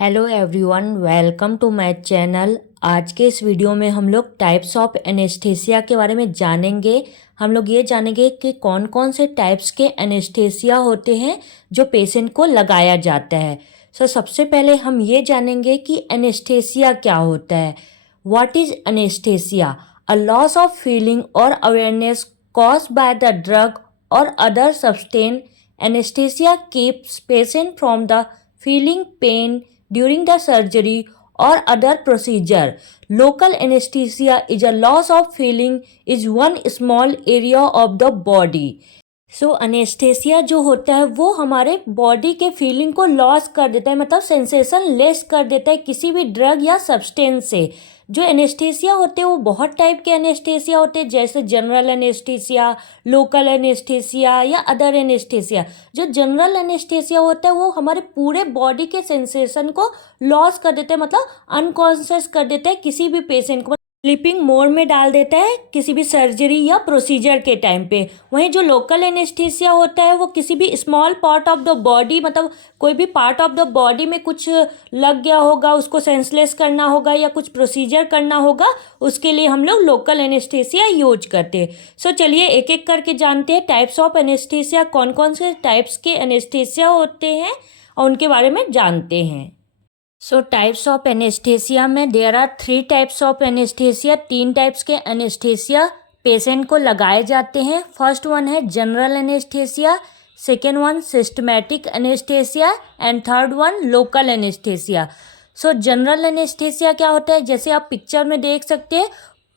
Hello everyone, welcome to my channel. आज के इस वीडियो में हम लोग टाइप्स ऑफ एनेस्थीसिया के बारे में जानेंगे। हम लोग ये जानेंगे कि कौन कौन से टाइप्स के एनेस्थीसिया होते हैं जो पेशेंट को लगाया जाता है। सबसे पहले हम ये जानेंगे कि एनेस्थीसिया क्या होता है। What is anaesthesia? A loss of feeling और awareness caused by the drug or other substance. Anesthesia keeps patient from the feeling pain during the surgery or other procedure. Local anesthesia is a loss of feeling is one small area of the body. Anaesthesia जो होता है वो हमारे body के feeling को loss कर देता है, मतलब सेंसेशन लेस कर देता है किसी भी ड्रग या सब्सटेंस से। जो एनेस्थेसिया होते हैं वो बहुत टाइप के एनेस्थेसिया होते हैं, जैसे जनरल एनेस्थेसिया, लोकल एनेस्थेसिया या अदर एनेस्थेसिया। जो जनरल एनेस्थेसिया होता है वो हमारे पूरे बॉडी के सेंसेशन को लॉस कर देता है, मतलब अनकॉन्शियस कर देता है किसी भी पेशेंट को, स्लीपिंग मोड में डाल देता है किसी भी सर्जरी या प्रोसीजर के टाइम पे। वहीं जो लोकल एनेस्थीसिया होता है वो किसी भी small part of the body, मतलब कोई भी पार्ट ऑफ द बॉडी में कुछ लग गया होगा, उसको सेंसलेस करना होगा या कुछ प्रोसीजर करना होगा, उसके लिए हम लोग लोकल एनेस्थीसिया यूज करते हैं। चलिए एक एक करके जानते हैं टाइप्स ऑफ एनेस्थीसिया, कौन कौन से टाइप्स के एनेस्थीसिया होते हैं और उनके बारे में जानते हैं। टाइप्स ऑफ एनेस्थेसिया में there are 3 types of anaesthesia. 3 types के एनेस्थेसिया पेशेंट को लगाए जाते हैं। फर्स्ट वन है general anaesthesia, second one systematic anaesthesia and third one local anaesthesia. General anaesthesia क्या होता है, जैसे आप पिक्चर में देख सकते हैं,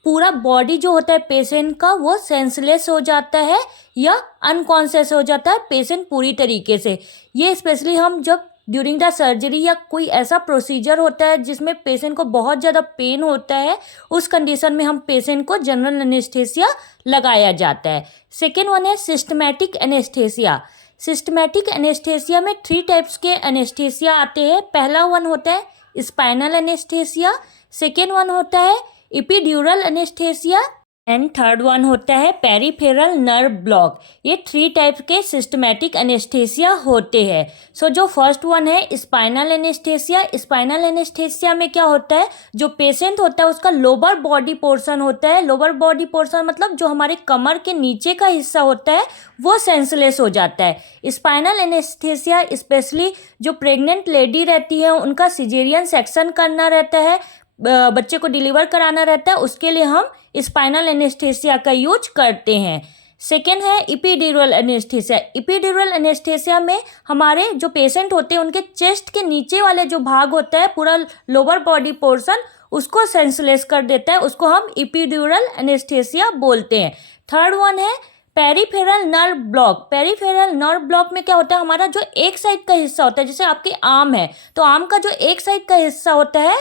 पूरा बॉडी जो होता है पेशेंट का वो सेंसलेस हो जाता है या अनकॉन्शियस हो जाता है पेशेंट पूरी तरीके से। ये स्पेशली हम जब ड्यूरिंग द सर्जरी या कोई ऐसा प्रोसीजर होता है जिसमें पेशेंट को बहुत ज़्यादा पेन होता है, उस कंडीशन में हम पेशेंट को जनरल एनेस्थेसिया लगाया जाता है। सेकेंड वन है सिस्टमैटिक एनेस्थेसिया। सिस्टमैटिक एनेस्थेसिया में 3 टाइप्स के एनेस्थेसिया आते हैं। पहला वन होता है स्पाइनल एनेस्थेसिया, सेकेंड वन होता है epidural anaesthesia and third one होता है पेरिफेरल नर्व ब्लॉक। ये 3 टाइप के सिस्टमैटिक एनेस्थेसिया होते हैं। जो फर्स्ट वन है स्पाइनल एनेस्थेसिया, स्पाइनल एनेस्थेसिया में क्या होता है, जो पेशेंट होता है उसका लोअर बॉडी पोर्शन होता है, लोअर बॉडी पोर्शन मतलब जो हमारे कमर के नीचे का हिस्सा होता है वो सेंसलेस हो जाता है। स्पाइनल एनेस्थेसिया स्पेशली जो प्रेग्नेंट लेडी रहती है उनका सिजेरियन सेक्शन करना रहता है, बच्चे को डिलीवर कराना रहता है, उसके लिए हम स्पाइनल एनेस्थेसिया का यूज करते हैं। सेकेंड है एपिड्यूरल एनेस्थेसिया। एपिड्यूरल एनेस्थेसिया में हमारे जो पेशेंट होते हैं उनके चेस्ट के नीचे वाले जो भाग होता है, पूरा लोअर बॉडी पोर्शन, उसको सेंसलेस कर देता है, उसको हम एपिड्यूरल एनेस्थेसिया बोलते हैं। थर्ड वन है peripheral nerve block. Peripheral nerve block में क्या होता है, हमारा जो एक साइड का हिस्सा होता है, जैसे आपके आर्म है तो आर्म का जो एक साइड का हिस्सा होता है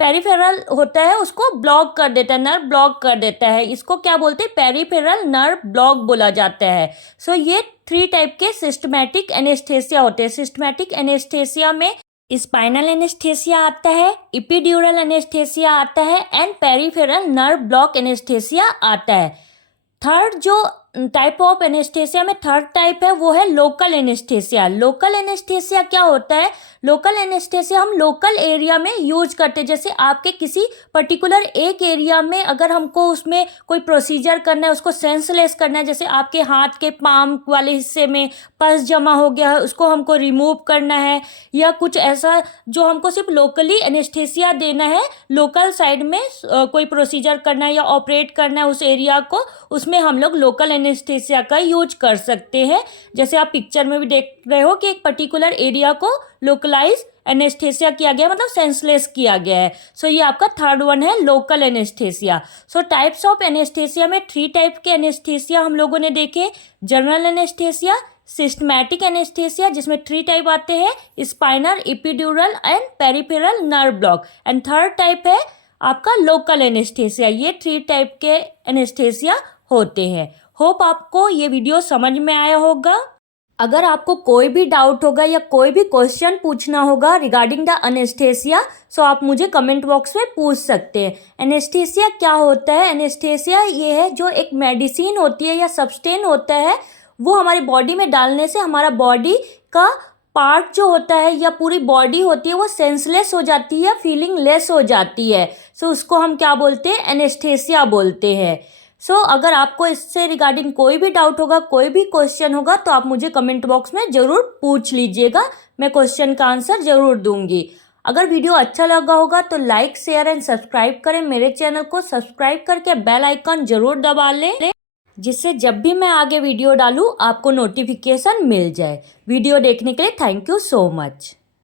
पेरिफेरल होता है, उसको ब्लॉक कर देता है, नर्व ब्लॉक कर देता है, इसको क्या बोलते हैं, पेरिफेरल नर्व ब्लॉक बोला जाता है। ये 3 टाइप के सिस्टमैटिक एनेस्थेसिया होते हैं। सिस्टमैटिक एनेस्थेसिया में स्पाइनल एनेस्थेसिया आता है, एपिड्यूरल एनेस्थेसिया आता है and peripheral nerve block anaesthesia आता है। थर्ड जो टाइप ऑफ एनेस्थेसिया में थर्ड टाइप है वो है लोकल एनेस्थेसिया। लोकल एनेस्थेसिया क्या होता है, लोकल एनेस्थेसिया हम लोकल एरिया में यूज करते हैं। जैसे आपके किसी पर्टिकुलर एक एरिया में अगर हमको उसमें कोई प्रोसीजर करना है, उसको सेंसलेस करना है, जैसे आपके हाथ के पाम वाले हिस्से में पस जमा हो गया है, उसको हमको रिमूव करना है, या कुछ ऐसा जो हमको सिर्फ लोकली एनेस्थेसिया देना है, लोकल साइड में कोई प्रोसीजर करना है या ऑपरेट करना है उस एरिया को, उसमें हम लोग लोकल एनेस्थेसिया का यूज कर सकते हैं। जैसे आप पिक्चर में भी देख रहे हो कि एक पर्टिकुलर एरिया को लोकलाइज एनेस्थेसिया किया गया, मतलब सेंसलेस किया गया है। ये आपका थर्ड वन है local anaesthesia. Types of anaesthesia में 3 टाइप के एनेस्थेसिया हम लोगों ने देखे। जनरल एनेस्थेसिया, सिस्टमैटिक एनेस्थेसिया जिसमें 3 टाइप आते हैं, spinal, epidural and peripheral nerve block, and third type है आपका लोकल एनेस्थेसिया। ये 3 टाइप के एनेस्थेसिया होते हैं। होप आपको ये वीडियो समझ में आया होगा। अगर आपको कोई भी डाउट होगा या कोई भी क्वेश्चन पूछना होगा रिगार्डिंग द एनेस्थेसिया, आप मुझे कमेंट बॉक्स में पूछ सकते हैं। एनेस्थेसिया क्या होता है? एनेस्थेसिया ये है जो एक मेडिसिन होती है या सब्सटेंस होता है, वो हमारी बॉडी में डालने से हमारा बॉडी का पार्ट जो होता है या पूरी बॉडी होती है वो सेंसलेस हो जाती है, फीलिंग लेस हो जाती है। सो उसको हम क्या बोलते हैं, एनेस्थेसिया बोलते हैं। सो अगर आपको इससे रिगार्डिंग कोई भी डाउट होगा, कोई भी क्वेश्चन होगा, तो आप मुझे कमेंट बॉक्स में ज़रूर पूछ लीजिएगा, मैं क्वेश्चन का आंसर ज़रूर दूंगी। अगर वीडियो अच्छा लगा होगा तो लाइक, शेयर एंड सब्सक्राइब करें। मेरे चैनल को सब्सक्राइब करके बेल आइकन ज़रूर दबा लें, जिससे जब भी मैं आगे वीडियो डालूँ आपको नोटिफिकेशन मिल जाए। वीडियो देखने के लिए थैंक यू सो मच।